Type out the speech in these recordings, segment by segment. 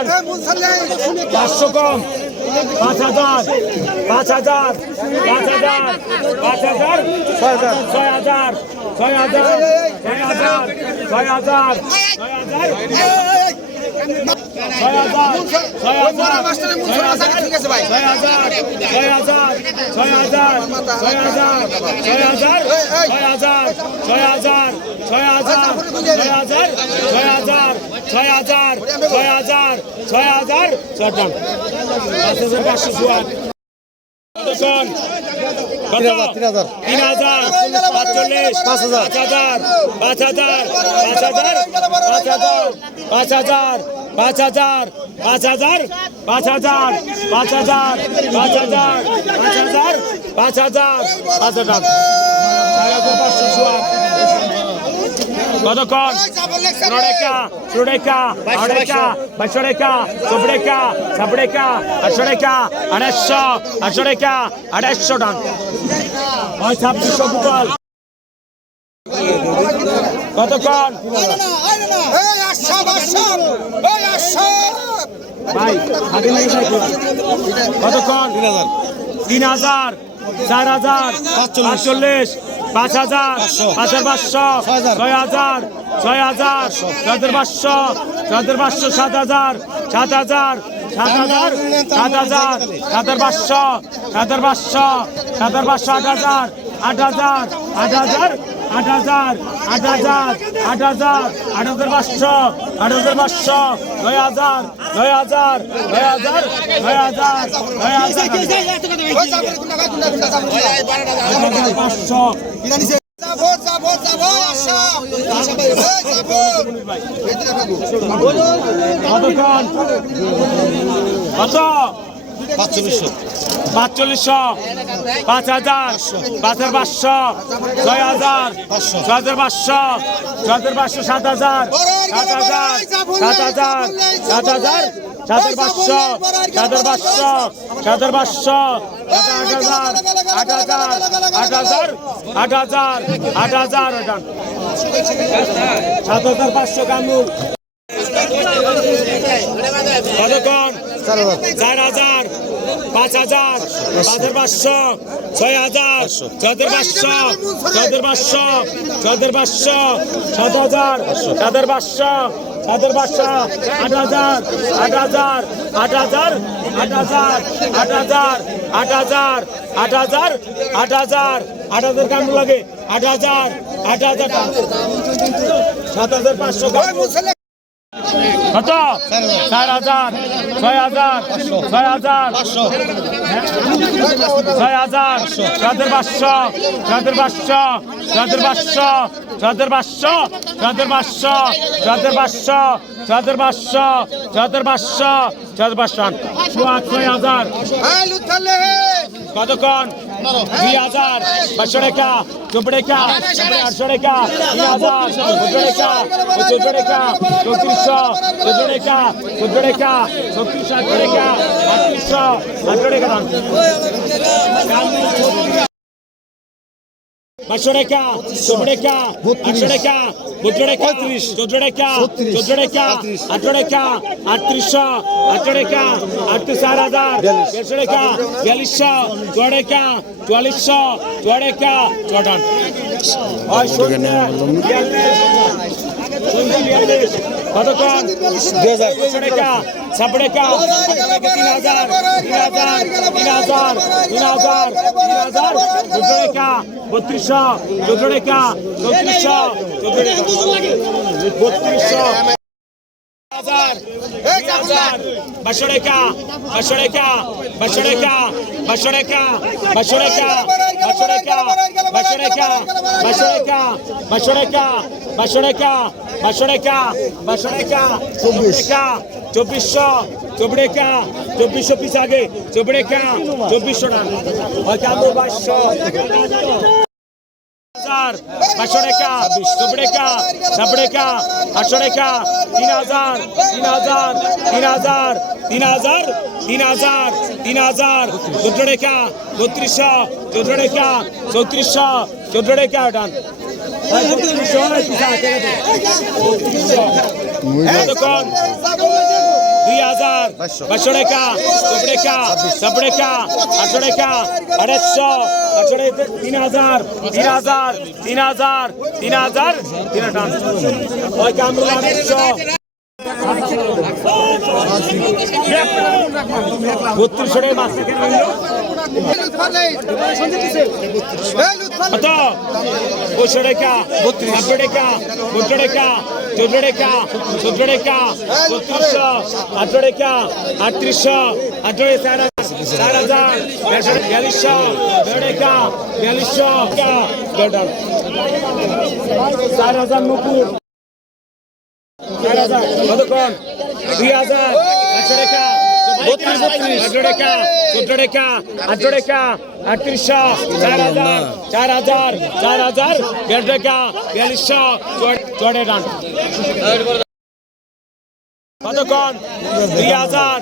হাজার। পাঁচশো কম। পাঁচ হাজার। পাঁচ হাজার। পাঁচ হাজার। পাঁচ হাজার। ছয় হাজার। ছয় হাজার। ছয় হাজার। ছয় হাজার। ছয় হাজার। তিন হাজার তিন হাজার তিন হাজার পাঁচচল্লিশ পাঁচ হাজার পাঁচ হাজার পাঁচ হাজার পাঁচ হাজার পাঁচ হাজার পাঁচ হাজার পাঁচ হাজার পাঁচ হাজার পাঁচ হাজার পাঁচ হাজার পাঁচ হাজার পাঁচ হাজার পাঁচ হাজার পাঁচ হাজার। কতক্ষণ? কতক্ষণ কতক্ষণ তিন হাজার চার হাজার পাঁচচল্লিশ পাঁচ হাজার পাঁচ হাজার পাঁচশো ছয় হাজার ছয় হাজার ছয় হাজার পাঁচশো ছয় হাজার পাঁচশো সাত হাজার সাত হাজার সাত হাজার সাত হাজার সাত হাজার পাঁচশো সাত হাজার পাঁচশো সাত হাজার পাঁচশো আট হাজার আট হাজার আট হাজার আট হাজার আট হাজার আট হাজার আট হাজার পাঁচশো আট হাজার পাঁচশো নয় হাজার নয় হাজার নয় হাজার নয় হাজার নয় হাজার। পাঁচশো। কতক্ষণ? কত? পাঁচচল্লিশশো। পাঁচচল্লিশশো পাঁচ হাজার পাঁচ হাজার পাঁচশো ছয় হাজার ছয় হাজার পাঁচশো ছয় হাজার পাঁচশো সাত হাজার সাত হাজার সাত হাজার সাত হাজার সাত হাজার পাঁচশো সাত হাজার পাঁচশো সাত হাজার পাঁচশো আট হাজার আট হাজার আট হাজার আট হাজার আট হাজার সাত হাজার পাঁচশো কামরুল। কতক্ষণ? চার হাজার। পাঁচ হাজার হাজার পাঁচশো। ছয় হাজার হাজার পাঁচশো হাজার পাঁচশো হাজার পাঁচশো সাত হাজার হাজার পাঁচশো হাজার পাঁচশো আট হাজার আট হাজার আট হাজার আট হাজার আট হাজার আট হাজার আট হাজার আট হাজার আট হাজার কামড় লাগে? আট হাজার আট হাজার। সাত হাজার পাঁচশো। কত চার হাজার ছয় হাজার ছয় হাজার ছয় হাজার ছয় পাঁচশো ছয় পাঁচশো ছয় পাঁচশো ছয় পাঁচশো ছয় পাঁচশো ছয় পাঁচশো ছয় পাঁচশো ছয় পাঁচশো ছয় পাঁচশো ছয় হাজার কতক্ষণ দুই হাজার পাঁচশো টাকা চব্বিশ টাকা আটশো টাকা তিন হাজার চোদ্দরেখা চৌত্রিশশো চোদ্দরেখা চোদ্দরেখা চৌত্রিশশো আটরেখা আটত্রিশশো আটরেখা দাম পাঁচশোরেখা চোদ্দরেখা আটশোরেখা চোদ্দরেখা চোদ্দরেখা চোদ্দরেখা আটরেখা আটত্রিশশো আটরেখা আটত্রিশ চার হাজার দেড়শো রেখা বিয়াল্লিশশো চুয়ারেখা চুয়াল্লিশশো চুয়ারেখা চুয়াটান হাজার দুশো টাকা ছাব্বিশ টাকা তিন হাজার তিন হাজার তিন হাজার তিন হাজার তিন হাজার চোদ্দ টাকা বত্রিশশো চোদ্দ টাকা চৌত্রিশশো চোদ্দ টাকা বত্রিশশো তিন হাজার পাঁচশো টাকা পাঁচশো টাকা পাঁচশো টাকা পাঁচশো টাকা পাঁচশো টাকা পাঁচশো টাকা চব্বিশ। টাকা চব্বিশশো চব্বিশ টাকা চব্বিশশো পিস আগে। চব্বিশ টাকা চব্বিশশো টাকা পঁচানব্বই পাঁচশো হাজার পাঁচশো টাকা চব্বিশ চৌত্রিশ চৌত্রিশ চৌত্রিশ চৌত্রিশ টাকা তিন হাজার তিন হাজার তিন হাজার তিন হাজার তিন হাজার তিন হাজার। চোদ্দ টাকা বত্রিশশো চোদ্দ টাকা চৌত্রিশশো চোদ্দ টাকা ডান। দুই হাজার বাইশশো টাকা চব্বিশ টাকা আটশো টাকা আড়াইশো আটশো টাকা তিন হাজার তিন হাজার তিন হাজার তিন হাজার তিন হাজার বত্রিশশো টাকা মাছ কত পঁয়ষট্টি টাকা নব্বই টাকা চোদ্দ টাকা চোদ্দ। টাকা চোদ্দ। টাকা বত্রিশশো আটশো টাকা আটত্রিশশো আটশো চার চার হাজার। বিয়াল্লিশশো দেড় টাকা বিয়াল্লিশশো চার হাজার নব্বই চার হাজার। কতক্ষণ দুই হাজার। একশো টাকা। বত্রিশ বত্রিশ। টাকা চোদ্দ টাকা আটশো টাকা আটত্রিশশো চার হাজার চার হাজার চার হাজার দেড় টাকা বিয়াল্লিশশো চড়ে রান কতক্ষণ? দুই হাজার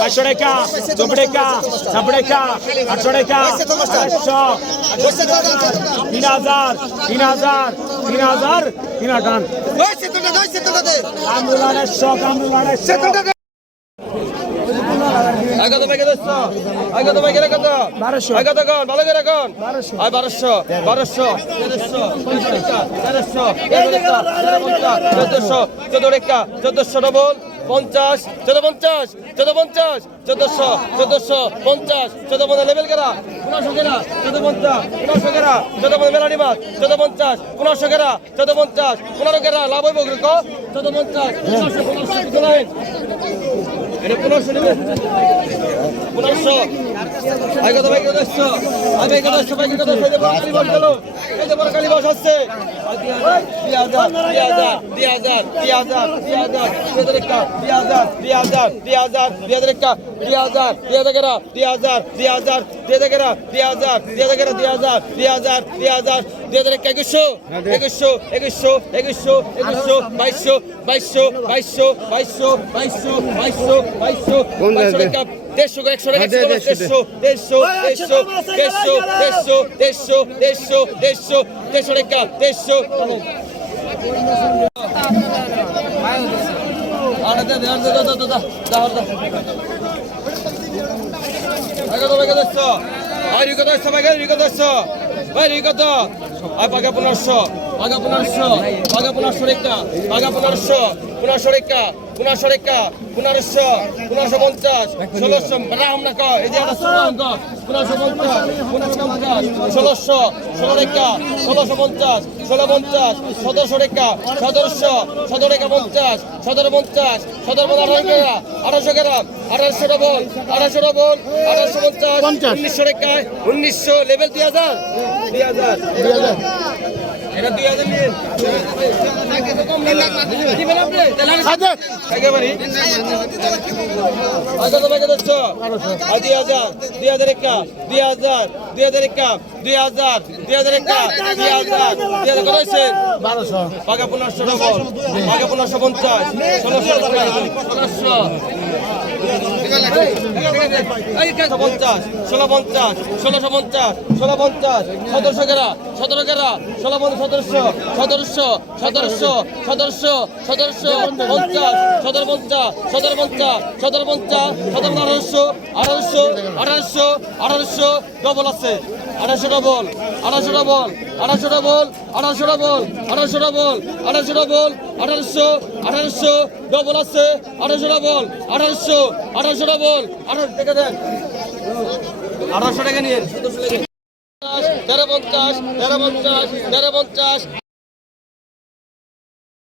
পাঁচশো টাকা চব্বিশ টাকা ছাব্বিশ টাকা আটশো টাকা আটশো তিন হাজার তিন হাজার তিন হাজার তিন হাজার। কামরুল আড়াইশো কামরুল আড়াইশো। আগত ভাই কত আগত ভাই কেন কত বারোশো। আগত কোন ভালো করে কোন আয় বারোশো বারোশো তেরোশো তেরোশো চোদ্দশো চোদ্দ রেখা চোদ্দশো ডবল পঞ্চাশ চোদ্দ পঞ্চাশ চোদ্দ পঞ্চাশ চোদ্দশো চোদ্দশো পঞ্চাশ চোদ্দ পঞ্চাশ লেভেল করা? পনেরোশো কেরা? চোদ্দ পঞ্চাশ পনেরোশো কেরা? চোদ্দ পঞ্চাশ মেলাডি মাছ চোদ্দ পঞ্চাশ পনেরোশো কেরা? চোদ্দ পঞ্চাশ পনেরো কেরা? লাভ হইব চোদ্দ পঞ্চাশ এটা পনেরোশো নেবেন পনেরোশো ভাই আমি কত আসছো ভাই কত এই যে কালী এই যে বড় কালী বস আসছে দুই হাজার দুই হাজার দুই হাজার দুই হাজার দুই হাজার দুই হাজার দুই হাজার দুই হাজার দুই হাজার দুই হাজার দুই হাজার দুই হাজার দুই হাজার দুই হাজার দুই হাজার দুই হাজার দুই হাজার দুই হাজার দুই হাজার দুই হাজার একুশশো একুশশো একুশশো একুশশো একুশশো বাইশশো বাইশশো বাইশশো বাইশশো বাইশশো বাইশশো বাইশশো বাইশশো টাকা দেড়শো একশো টাকা দেড়শো দেড়শো দেড়শো দেড়শো দেড়শো দেড়শো দেড়শো দেড়শো দেড়শো টাকা দেড়শো। আরে দে দে দে দে দে দে দে দে দে। ভাই রিকো দশ ভাই রিকো দশ ভাই রিকো তো আর পাকা পনেরোশো পাকা পনেরোশো পাকা পনেরোশো রেখা পাকা পনেরোশো পনেরোশো রেখা পনেরোশো রেখা পনেরোশো পনেরোশো পঞ্চাশ ষোলোশো এই যে অঙ্ক পনেরোশো পঞ্চাশ পনেরোশো পঞ্চাশ ষোলোশো ষোলো রেখা ষোলোশো পঞ্চাশ ষোলো পঞ্চাশ সতেরোশো রেখা সতেরোশো সতেরো রেখা পঞ্চাশ সতেরো পঞ্চাশ সতেরো পঞ্চাশ আঠারো গ্রাম আঠারোশো গ্রাম আঠারোশো ডবল আঠারোশো ডবল আঠারোশো পঞ্চাশ উনিশশো রেখায় উনিশশো লেভেল দুই হাজার দুই হাজার দুই হাজার। দুই হাজার একা দুই হাজার দুই হাজার একা দুই হাজার দুই হাজার একা দুই হাজার দুই হাজার কত হয়েছে বারোশো। পাকা পনেরোশো ডবল পাকা পনেরোশো পঞ্চাশ ষোলোশো পনেরোশো। পঞ্চাশ ষোলো পঞ্চাশ ষোলোশো পঞ্চাশ ষোলো পঞ্চাশ সতেরোশো গেরা সতেরো গেরা ষোলো সতেরোশো সতেরোশো সতেরোশো সতেরোশো সতেরোশো পঞ্চাশ সতেরো পঞ্চাশ সতেরো পঞ্চাশ সতেরো পঞ্চাশ সতেরো আঠারোশো আঠারোশো আঠারোশো আঠারোশো ডবল আছে আঠারোশো ডবল আড়াইশোটা বল আড়াইশোটা বল আড়াইশোটা বল আড়াইশোটা বল আড়াইশোটা বল, আঠারোশো আঠারোশো ডবল আসছে আঠারোশোটা বল, আঠারোশো, আঠারোশোটা বল, আঠারো টাকা দেন। আঠারোশো টাকা নিন তেরো পঞ্চাশ তেরো পঞ্চাশ তেরো পঞ্চাশ